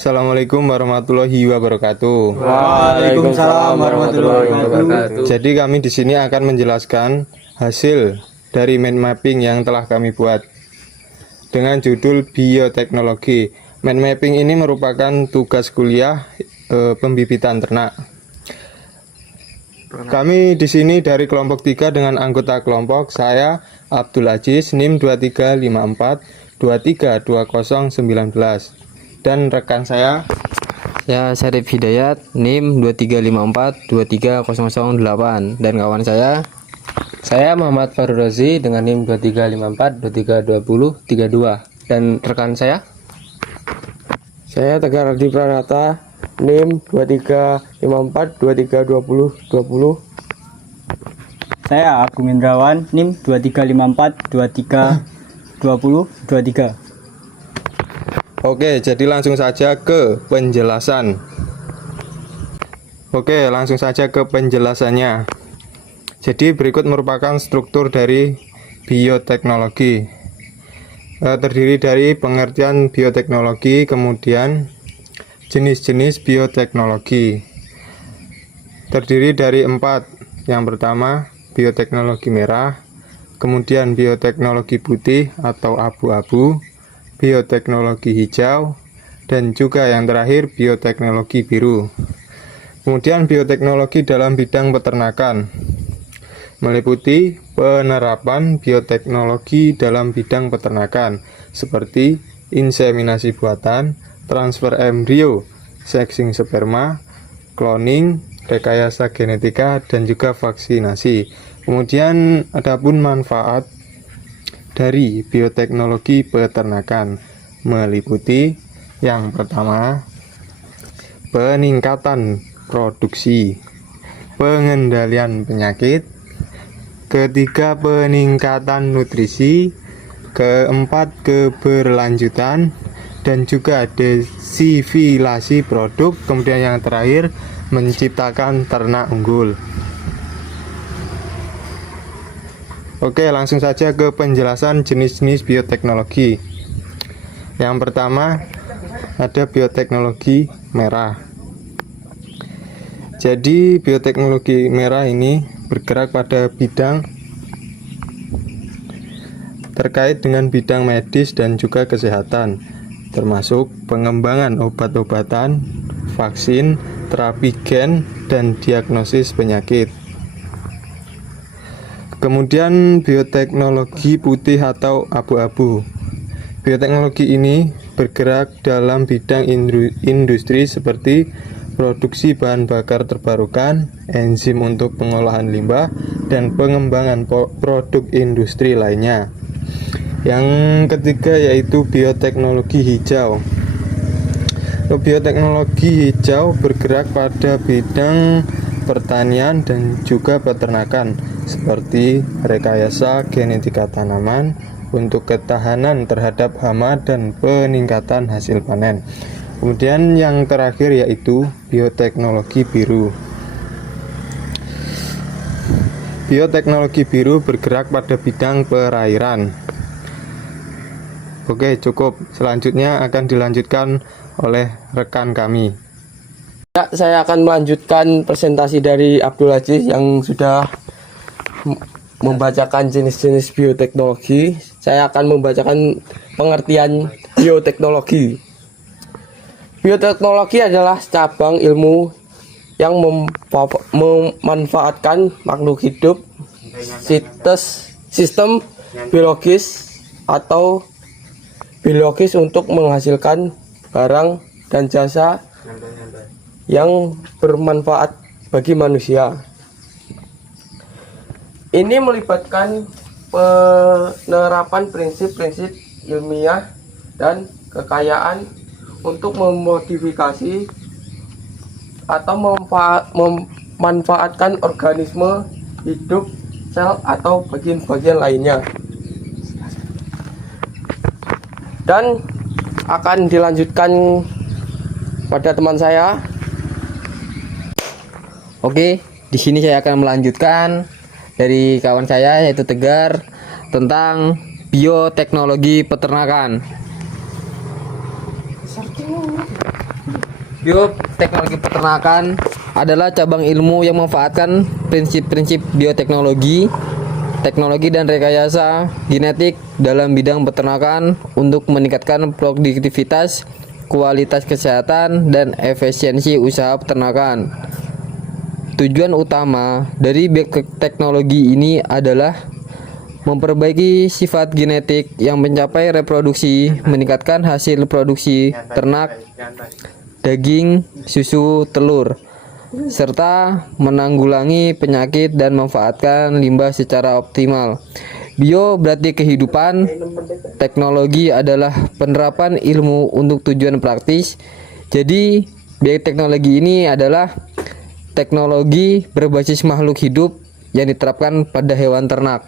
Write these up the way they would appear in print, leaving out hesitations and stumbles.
Assalamualaikum warahmatullahi wabarakatuh. Waalaikumsalam warahmatullahi wabarakatuh. Jadi kami di sini akan menjelaskan hasil dari mind mapping yang telah kami buat dengan judul bioteknologi. Mind mapping ini merupakan tugas kuliah pembibitan ternak. Kami di sini dari kelompok 3 dengan anggota kelompok saya Abdul Aziz NIM 2354 232019 dan rekan saya Syarif Hidayat NIM 2354 23008 dan kawan saya Muhammad Farul Rozi dengan NIM 2354 2320 32 dan rekan saya Tegar Ardi Pranata NIM 2354 2320 20. Saya Agung Indrawan NIM 2354 2320 23. Oke, jadi langsung saja ke penjelasan. Jadi berikut merupakan struktur dari bioteknologi. Terdiri dari pengertian bioteknologi, kemudian jenis-jenis bioteknologi. Terdiri dari 4. Yang pertama, bioteknologi merah, kemudian bioteknologi putih atau abu-abu, bioteknologi hijau, dan juga yang terakhir bioteknologi biru. Kemudian bioteknologi dalam bidang peternakan meliputi penerapan bioteknologi dalam bidang peternakan seperti inseminasi buatan, transfer embrio, sexing sperma, cloning, rekayasa genetika, dan juga vaksinasi. Kemudian adapun manfaat dari bioteknologi peternakan meliputi yang pertama, peningkatan produksi, pengendalian penyakit, ketiga, peningkatan nutrisi, keempat, keberlanjutan, dan juga desivilasi produk, kemudian yang terakhir, menciptakan ternak unggul. Oke, langsung saja ke penjelasan jenis-jenis bioteknologi. Yang pertama, ada bioteknologi merah. Jadi, bioteknologi merah ini bergerak pada bidang terkait dengan bidang medis dan juga kesehatan, termasuk pengembangan obat-obatan, vaksin, terapi gen, dan diagnosis penyakit. Kemudian bioteknologi putih atau abu-abu. Bioteknologi ini bergerak dalam bidang industri seperti produksi bahan bakar terbarukan, enzim untuk pengolahan limbah, dan pengembangan produk industri lainnya. Yang ketiga yaitu bioteknologi hijau. Bioteknologi hijau bergerak pada bidang pertanian dan juga peternakan seperti rekayasa genetika tanaman untuk ketahanan terhadap hama dan peningkatan hasil panen. Kemudian yang terakhir yaitu bioteknologi biru. Bioteknologi biru bergerak pada bidang perairan. Oke, cukup. Selanjutnya akan dilanjutkan oleh rekan kami. Ya, saya akan melanjutkan presentasi dari Abdul Aziz yang sudah membacakan jenis-jenis bioteknologi. Saya akan membacakan pengertian bioteknologi. Bioteknologi adalah cabang ilmu yang memanfaatkan makhluk hidup, sistem biologis atau biologis untuk menghasilkan barang dan jasa yang bermanfaat bagi manusia. Ini melibatkan penerapan prinsip-prinsip ilmiah dan kekayaan untuk memodifikasi atau memanfaatkan organisme hidup, sel, atau bagian-bagian lainnya. Dan akan dilanjutkan pada teman saya. Oke, di sini saya akan melanjutkan dari kawan saya yaitu Tegar tentang bioteknologi peternakan. Bioteknologi peternakan adalah cabang ilmu yang memanfaatkan prinsip-prinsip bioteknologi, teknologi dan rekayasa genetik dalam bidang peternakan untuk meningkatkan produktivitas, kualitas kesehatan, dan efisiensi usaha peternakan. Tujuan utama dari bioteknologi ini adalah memperbaiki sifat genetik yang mencapai reproduksi, meningkatkan hasil produksi ternak, daging, susu, telur, serta menanggulangi penyakit dan memanfaatkan limbah secara optimal. Bio berarti kehidupan, teknologi adalah penerapan ilmu untuk tujuan praktis. Jadi, bioteknologi ini adalah teknologi berbasis makhluk hidup yang diterapkan pada hewan ternak.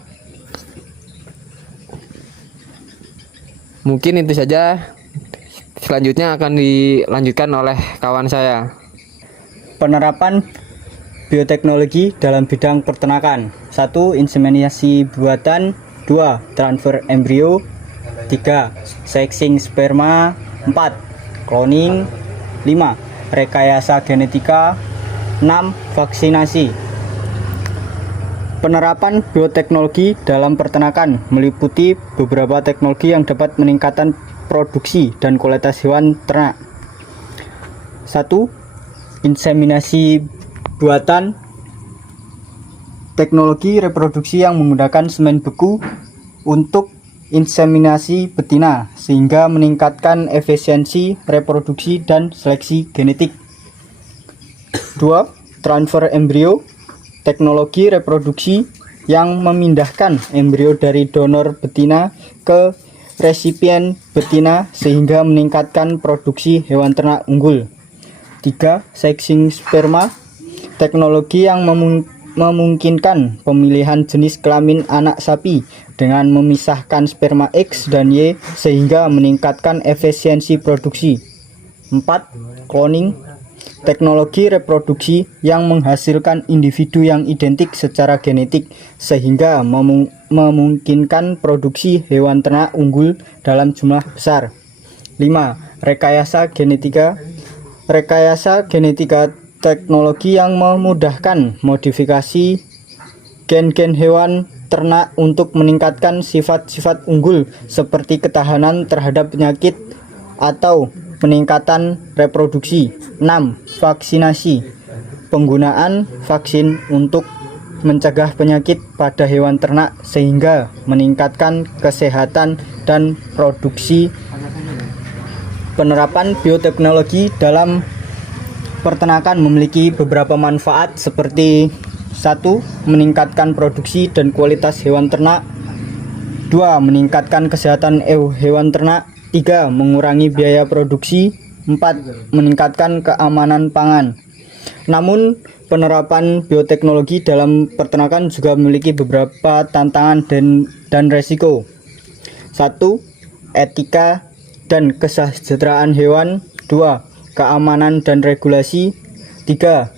Mungkin itu saja. Selanjutnya akan dilanjutkan oleh kawan saya. Penerapan bioteknologi dalam bidang peternakan. 1. Inseminasi buatan. 2. Transfer embrio. 3. Sexing sperma. 4. Cloning. 5. Rekayasa genetika. 6. Vaksinasi. Penerapan bioteknologi dalam peternakan meliputi beberapa teknologi yang dapat meningkatkan produksi dan kualitas hewan ternak. 1. Inseminasi buatan. Teknologi reproduksi yang menggunakan semen beku untuk inseminasi betina sehingga meningkatkan efisiensi reproduksi dan seleksi genetik. 2. Transfer embrio. Teknologi reproduksi yang memindahkan embrio dari donor betina ke resipien betina sehingga meningkatkan produksi hewan ternak unggul. 3. Sexing sperma. Teknologi yang memungkinkan pemilihan jenis kelamin anak sapi dengan memisahkan sperma X dan Y sehingga meningkatkan efisiensi produksi. 4. Cloning. Teknologi reproduksi yang menghasilkan individu yang identik secara genetik sehingga memungkinkan produksi hewan ternak unggul dalam jumlah besar. 5. Rekayasa genetika. Rekayasa genetika teknologi yang memudahkan modifikasi gen-gen hewan ternak untuk meningkatkan sifat-sifat unggul seperti ketahanan terhadap penyakit atau peningkatan reproduksi. 6. Vaksinasi. Penggunaan vaksin untuk mencegah penyakit pada hewan ternak sehingga meningkatkan kesehatan dan produksi. Penerapan bioteknologi dalam peternakan memiliki beberapa manfaat seperti 1. Meningkatkan produksi dan kualitas hewan ternak. 2. Meningkatkan kesehatan hewan ternak. 3. Mengurangi biaya produksi. 4. Meningkatkan keamanan pangan. Namun, penerapan bioteknologi dalam peternakan juga memiliki beberapa tantangan dan resiko. 1. Etika dan kesejahteraan hewan. 2. Keamanan dan regulasi. 3.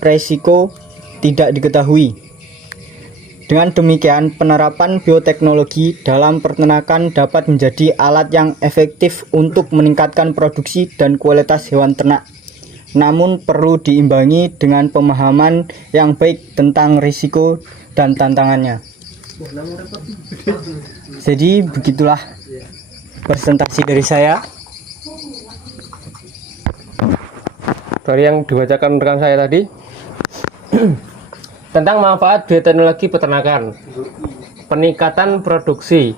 Resiko tidak diketahui. Dengan demikian, penerapan bioteknologi dalam peternakan dapat menjadi alat yang efektif untuk meningkatkan produksi dan kualitas hewan ternak. Namun perlu diimbangi dengan pemahaman yang baik tentang risiko dan tantangannya. Jadi begitulah presentasi dari saya. Dari yang dibacakan rekan saya tadi tentang manfaat bioteknologi peternakan. Peningkatan produksi.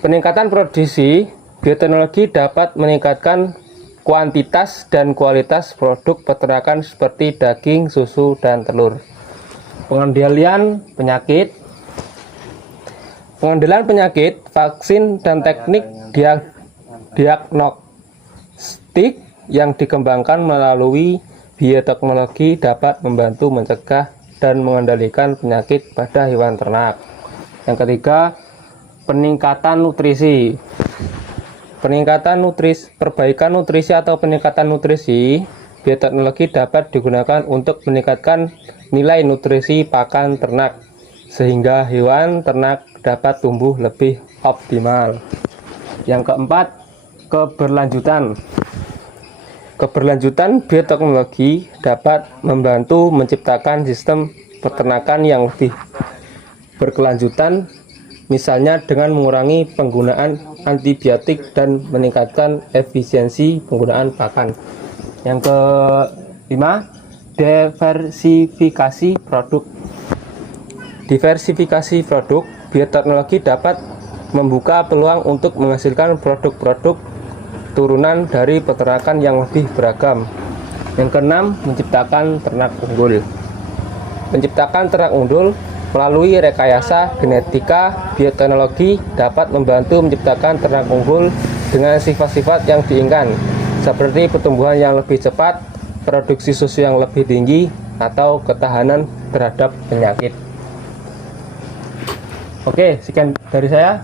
Peningkatan produksi bioteknologi dapat meningkatkan kuantitas dan kualitas produk peternakan seperti daging, susu, dan telur. Pengendalian penyakit. Pengendalian penyakit, vaksin, dan teknik diagnostik yang dikembangkan melalui bioteknologi dapat membantu mencegah dan mengendalikan penyakit pada hewan ternak. Yang ketiga, peningkatan nutrisi. Perbaikan nutrisi atau peningkatan nutrisi bioteknologi dapat digunakan untuk meningkatkan nilai nutrisi pakan ternak sehingga hewan ternak dapat tumbuh lebih optimal. Yang keempat, keberlanjutan. Keberlanjutan bioteknologi dapat membantu menciptakan sistem peternakan yang lebih berkelanjutan, misalnya dengan mengurangi penggunaan antibiotik dan meningkatkan efisiensi penggunaan pakan. Yang kelima, diversifikasi produk. Diversifikasi produk bioteknologi dapat membuka peluang untuk menghasilkan produk-produk turunan dari peternakan yang lebih beragam. Yang keenam, menciptakan ternak unggul. Menciptakan ternak unggul melalui rekayasa genetika bioteknologi dapat membantu menciptakan ternak unggul dengan sifat-sifat yang diinginkan, seperti pertumbuhan yang lebih cepat, produksi susu yang lebih tinggi, atau ketahanan terhadap penyakit. Oke, sekian dari saya.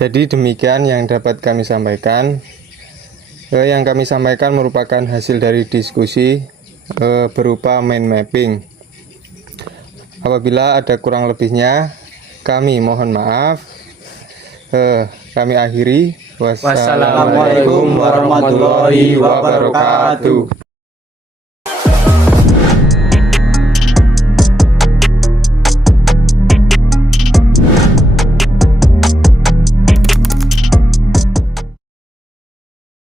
Jadi demikian yang dapat kami sampaikan. Yang kami sampaikan merupakan hasil dari diskusi berupa mind mapping. Apabila ada kurang lebihnya, kami mohon maaf. Kami akhiri. Wassalamualaikum warahmatullahi wabarakatuh.